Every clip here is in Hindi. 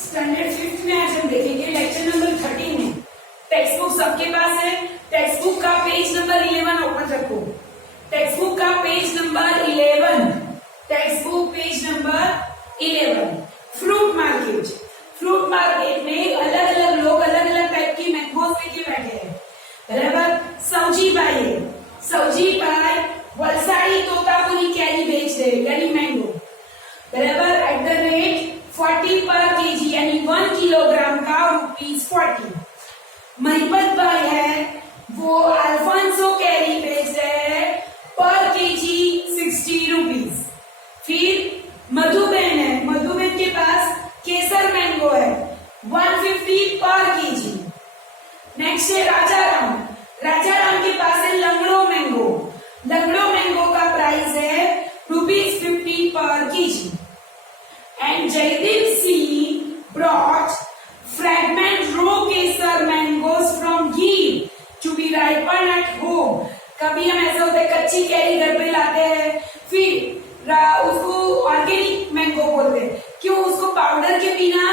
स्टैंडर्ड 5th में आज हम देखेंगे लेक्चर नंबर 13 में। टेक्स्ट बुक सबके पास है। टेक्स्ट बुक का पेज नंबर 11 ओपन रखो। टेक्स्ट बुक का page number 11। Text book page number 11। Fruit market. Fruit market में अलग अलग लोग अलग अलग टाइप की मैंगोज लेके बैठे हैं। बराबर। सब्जी भाई है, सब्जी भाई वलसाड़ी तोतापुरी कैरी बेच रहे यानी मैंगो। बराबर। एट द रेट 40 पर केजी यानी 1 किलोग्राम का ₹40। महिपत भाई है वो अल्फांसो कैरी बेच रहे हैं पर केजी ₹60। फिर मधुबेन है, मधुबेन के पास केसर मैंगो है 150 पर केजी। नेक्स्ट है राजाराम, राजाराम के पास है लंगड़ो मैंगो, लंगड़ो मैंगो का प्राइस है ₹50 पर KG. And Jaideep Singh brought fragment raw kesar mangoes from Gir to be ripened at home. कभी हम ऐसा होता है कच्ची कैरी घर पे लाते हैं, फिर उसको ऑर्गेनिक मैंगो बोलते हैं। क्यों? उसको पाउडर के बिना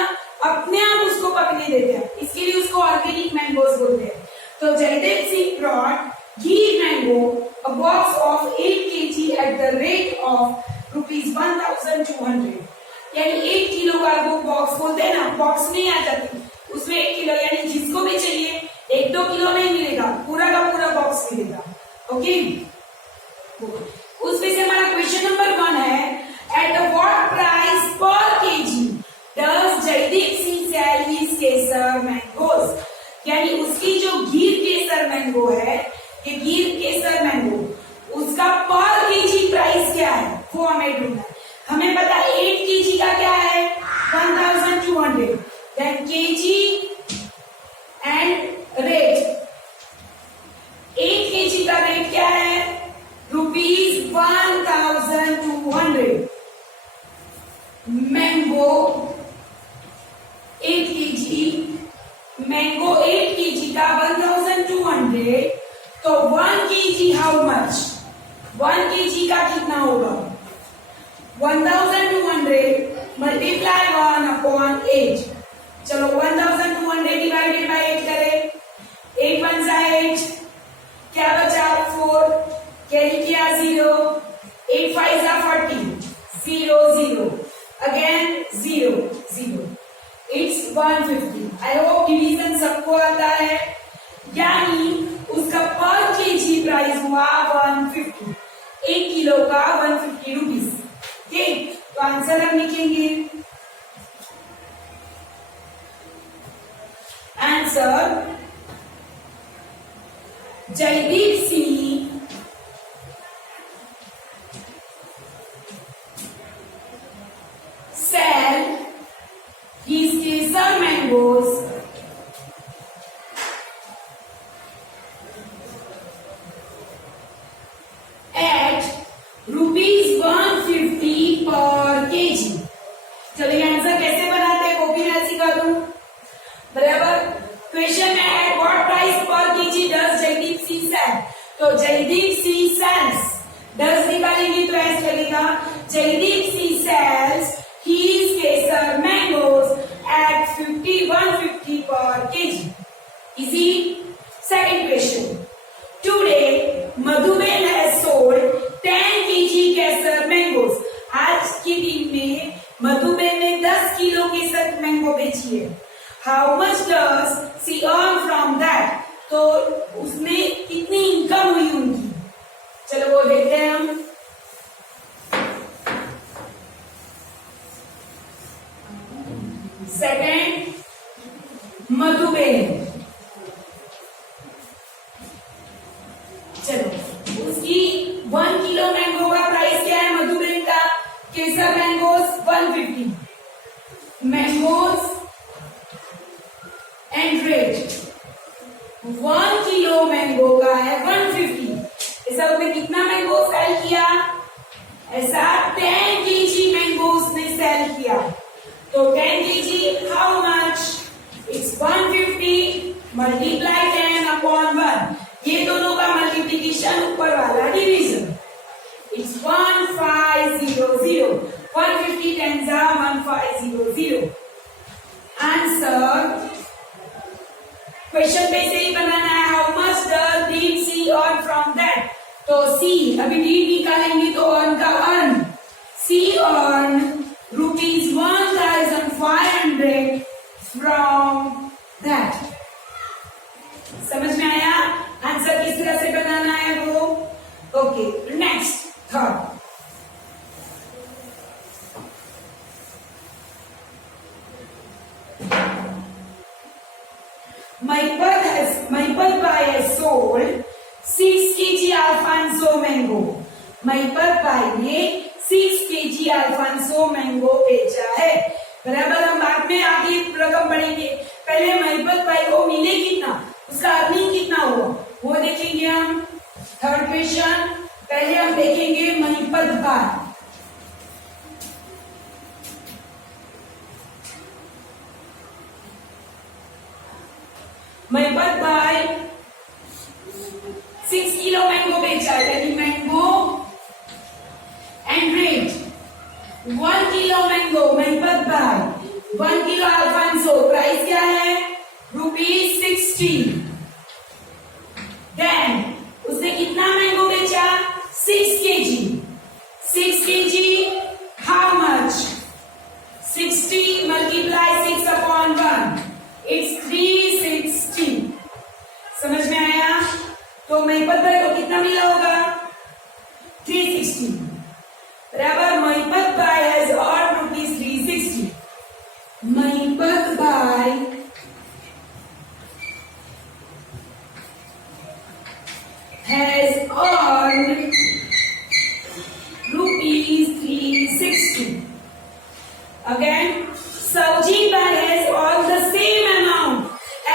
अपने आप उसको पकने देते हैं, इसके लिए उसको ऑर्गेनिक मैंगोज बोलते हैं। तो Jaydev Singh brought Gir mango, a box of 8 kg at the rate of ₹1,200। यानी 1 किलो का वो बॉक्स बोलते हैं ना, बॉक्स नहीं आ जाती उसमें 1 किलो, यानी जिसको भी चाहिए 1-2 किलो नहीं मिलेगा, पूरा का पूरा बॉक्स मिलेगा। ओके। उसमें से हमारा क्वेश्चन नंबर 1 है, at what price per KG does Jaydeep Singh sell his kesar mangoes. यानी उसकी जो गिर केसर मैंगो है, ये गिर केसर मैंगो, उसका पर केजी प्राइस क्या है वो हमें ढूंढना है। हमें पता है 8 केजी का क्या है 1,200, then KG and rate. 8 KG का रेट क्या है ₹1,200। मैंगो 8 केजी, मैंगो 8 केजी का 1,200, तो 1 केजी हाउ मच, 1 केजी का कितना होगा 1,200 मल्टीप्लाई 1/8। चलो 1,200 डिवाइडेड बाई 8 करें, 8 1 जा 8, क्या बचा 4, कैरी किया 0, 8 5 जा 40, 0 0 again 0 0, it's 150। I hope division सबको आता है। यानी उसका पर केजी प्राइस हुआ 150, 1 किलो का ₹150। ठीक, तो आंसर हम लिखेंगे। Answer Jaydeep Singh sell his kesar mangoes at ₹150 per KG. चलो ये आंसर कैसे बनाते हैं वो भी मैं सिखा दूं। बराबर। क्वेश्चन है at what price per KG does Jaydeep Singh sell. तो जयदीप सिंह सेल्स, डज निकालेंगे तो ऐसे चलेगा, Jaydeep Singh sells his kesar mangoes at 150 per KG. Easy. Second question, today Madhuben has sold 10 KG kesar mangoes. आज के दिन में मधुबेन ने 10 किलो केसर मैंगो बेची है। How much does she earn from that. तो उसमें कितनी इनकम हुई उनकी, चलो वो देखते हैं हम। सेकंड, मधुबेन, चलो उसकी 1 किलो मैंगो का प्राइस क्या है मधुबेन का, Kesar mangoes 150, mangoes and rate 1 kilo mango का है 150। ऐसा उसने कितना मैंगो सेल किया, ऐसा 10 केजी मैंगो उसने सेल किया। तो 10 KG how much, it's 150 multiply 10/1। ये दोनों का मल्टीप्लीकेशन ऊपर वाला डिवीजन, इट्स 1500, 150 10 1500। आंसर क्वेश्चन पे से ही बनाना है। How much did she earn from that? तो सी अभी did निकालेंगे तो earn का earn, she earned ₹1,500 from that. समझ में आया? आंसर किस तरह से बनाना है वो? Okay, next third. Maipal Pai has sold 6 kg Alfonso mango. Maipal Pai ने 6 kg Alfonso mango बेचा है। बराबर, हम बाद में आगे रकम पढ़ेंगे। पहले महिपत पाई को मिले कितना, उसका अर्निंग कितना हुआ वो देखेंगे हम। थर्ड क्वेश्चन पहले हम देखेंगे महिपत पाई। महिपत पाई 6 किलो मैंगो बेचा है, यानी mango and rate 1 kilo mango Mahipat Pai, 1 किलो अल्फांसो प्राइस क्या है ₹60। देन उसने कितना मैंगो बेचा 6 KG. 6 KG how much 60 multiply 6 upon 1 it's 360। समझ में आया? तो महिपत भाई को कितना मिला होगा 360। बराबर, महिपत भाई हैज अर्न्ड ₹360। महिपत भाई has earned ₹360. Again, Savji Bhai has earned the same amount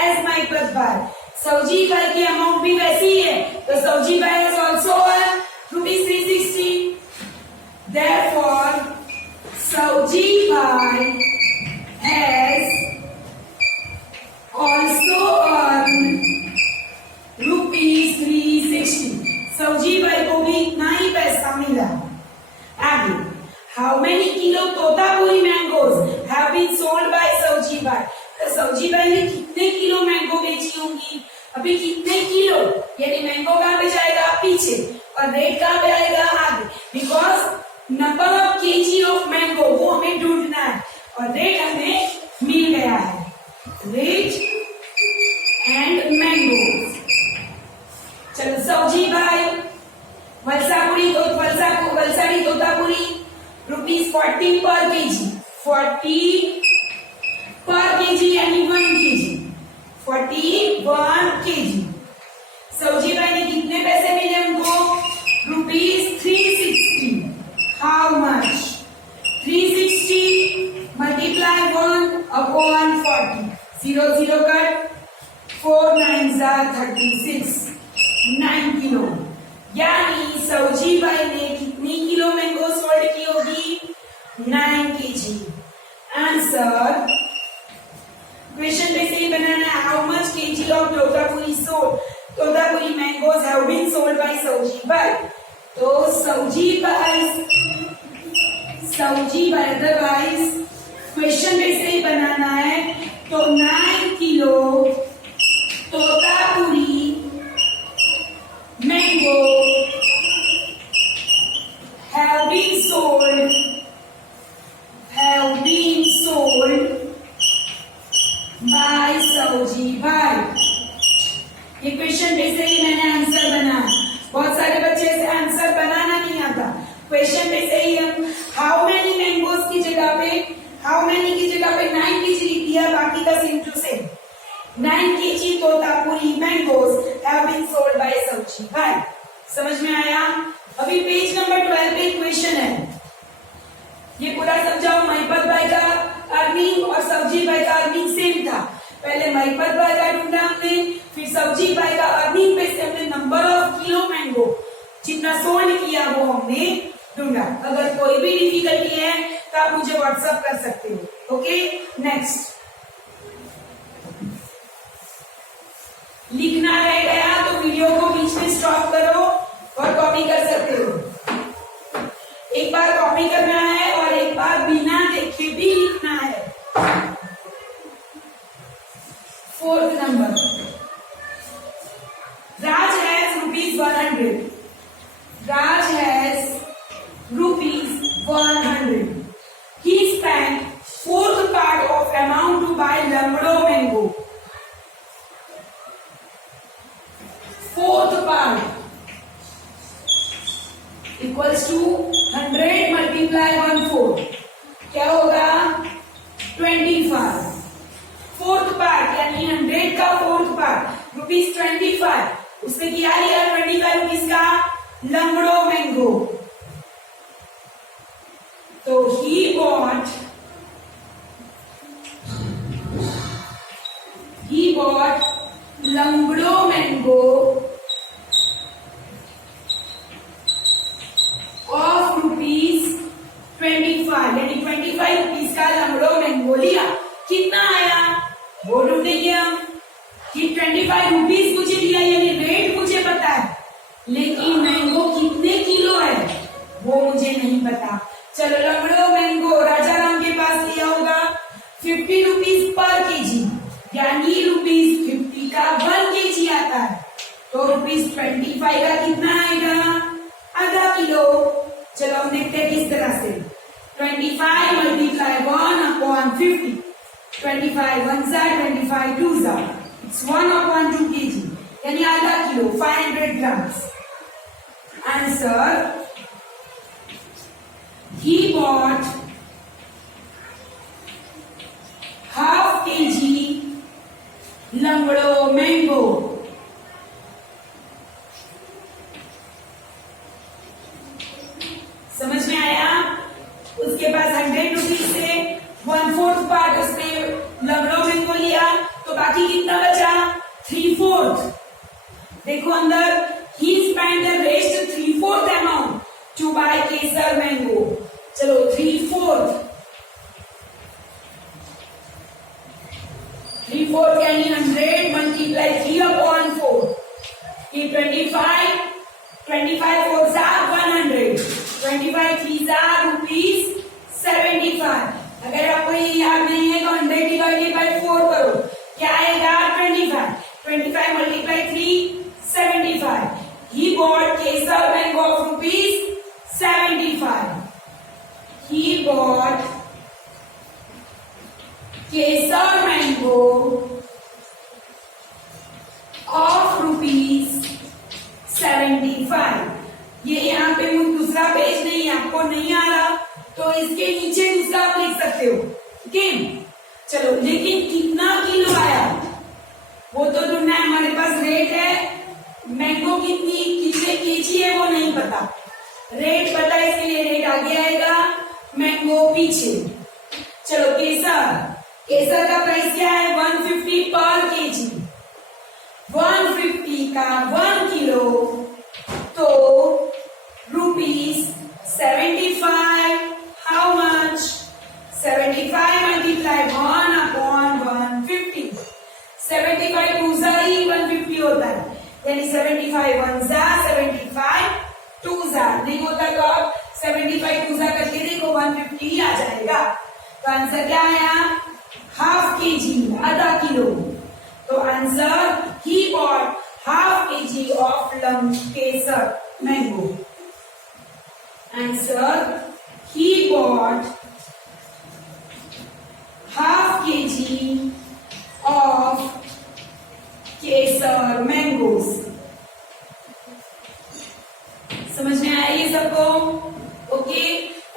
as Mahipat Bhai. Savji Bhai की अमाउंट भी वैसी ही है, तो Savji Bhai has also earned ₹360. Therefore, Savji Bhai has also earned ₹360। सौजी भाई को भी इतना ही पैसा मिला। आगे, how many kilo Totapuri mangoes have been sold by Sauji भाई? तो सौजी भाई ने कितने किलो मैंगो बेची होंगी? अभी कितने किलो, यानी मैंगो कहाँ पे जाएगा पीछे और रेट कहाँ पे आएगा आगे, because number of KG of mango वो हमें ढूंढना है और रेट हमें मिल गया है। Rate and mangoes. चलो, सौजी भाई वलसाड़ी तोतापुरी ₹40 पर केजी, 40 पर केजी यानी 1 केजी, 41 केजी। सौजी भाई ने कितने पैसे मिले उनको ₹360। How much 360 multiply 1 upon 40, 0 0 cut, 4 9 36, 9 kilo. यानी सौजी भाई ने कितनी किलो मैंगो सोल्ड की होगी 9 केजी। आंसर क्वेश्चन पे से ही बनाना है। How much KG of Totapuri sold, Totapuri mangoes have been sold by Sauji भाई। तो सौजी भाई अदरवाइज क्वेश्चन पे से ही बनाना है। तो 9 kilo Totapuri mango have been sold by सौजी भाई। ये क्वेश्चन पे से ही मैंने आंसर बना। बहुत सारे बच्चे से आंसर बनाना नहीं आता, क्वेश्चन पे से ही हम हाउ मेनी मैंगोज की जगह पे 9 केजी लिख दिया, बाकी का same to same. 9 KG Totapuri mangoes have been sold by Sauji भाई। समझ में आया? अभी पेज नंबर 12 पे क्वेश्चन है, ये पूरा समझाओ। महिपत भाई का अर्निंग और सौजी भाई का अर्निंग सेम था। पहले महिपत भाई का ढूंढा हमने, फिर सौजी भाई का अर्निंग पे से हमने नंबर ऑफ किलो मैंगो जितना सोल्ड किया वो हमने ढूंढा। अगर कोई भी डिफिकल्टी है तो आप मुझे व्हाट्सएप कर सकते हो। Okay, next. लिखना रह गया तो वीडियो को बीच में स्टॉप करो और कॉपी कर सकते हो। एक बार कॉपी करना है और एक बार बिना देखे भी लिखना है। buy Lambro mango. Fourth part equals to 100 multiply 1/4 क्या होगा 25. फोर्थ पार्ट यानी 100 का फोर्थ पार्ट ₹25 उसने क्या लिया 25 रुपीज का लंगड़ो मैंगो. तो ही बॉट लंगड़ो मैंगो ऑफ ₹25 यानी 25 रुपीज का लंगड़ो मैंगो लिया. कितना आया वो ढूंढेंगे हम कि 25 रुपीज मुझे दिया यानी रेट मुझे पता है लेकिन मैंगो कितने किलो है वो मुझे नहीं पता. चलो लंगड़ो मैंगो राजा राम के पास लिया होगा 50 रुपीज पर केजी यानी ₹50 का 1 केजी आता है. तो ₹25 का कितना आएगा आधा किलो. चलो हम देखते हैं किस तरह से 25 multiply 1/50. 25 1s are 25 2s are it's 1/2 kg यानी आधा kilo 500 grams. Answer he bought half kg Langda mango. समझ में आया. उसके पास 100 रुपीज से 1/4 पार्ट उसने लंगड़ो मैंगो लिया तो बाकी कितना बचा 3/4. देखो अंदर ही spend the rest 3/4 amount to buy Kesar mango. चलो 3/4 यानी 100 multiply 3/4 ये 25 4s are 100 25 3s are ₹75. अगर आपको ये याद नहीं है तो 100 डिवाइडेड बाय 4 करो क्या आएगा 25 multiply 3 75. He bought Kesar mango of ₹75. He bought Kesar mango of ₹75. ये यहाँ पे दूसरा पेज नहीं आपको नहीं आ रहा तो इसके नीचे दूसरा आप लिख सकते हो. ठीक है. चलो लेकिन कितना किलो आया वो तो ढूंढना है. हमारे पास रेट है मैंगो कितने केजी है वो नहीं पता. रेट पता है इसके लिए रेट आगे आएगा मैंगो पीछे. चलो केसर का प्राइस क्या है 150 पर केजी. 150 का 1 किलो तो ₹75. How much? 75 multiply 1/150. 75 2s are 150 होता है यानी 75 1s are 75 2s are नहीं होता तो आप 75 2s are करके देखो 150 आ जाएगा. तो आंसर क्या आया हाफ केजी आधा किलो. तो answer he bought half KG of Kesar mango. Answer he bought half kg of kesar mangoes. समझ में आया ये सबको. ओके.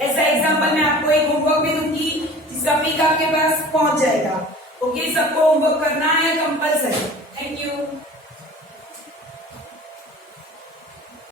ऐसा एग्जांपल मैं आपको एक होमवर्क भी दूंगी जिसका पिक आपके पास पहुंच जाएगा. ओके. सबको होमवर्क करना है कंपलसरी. Thank you.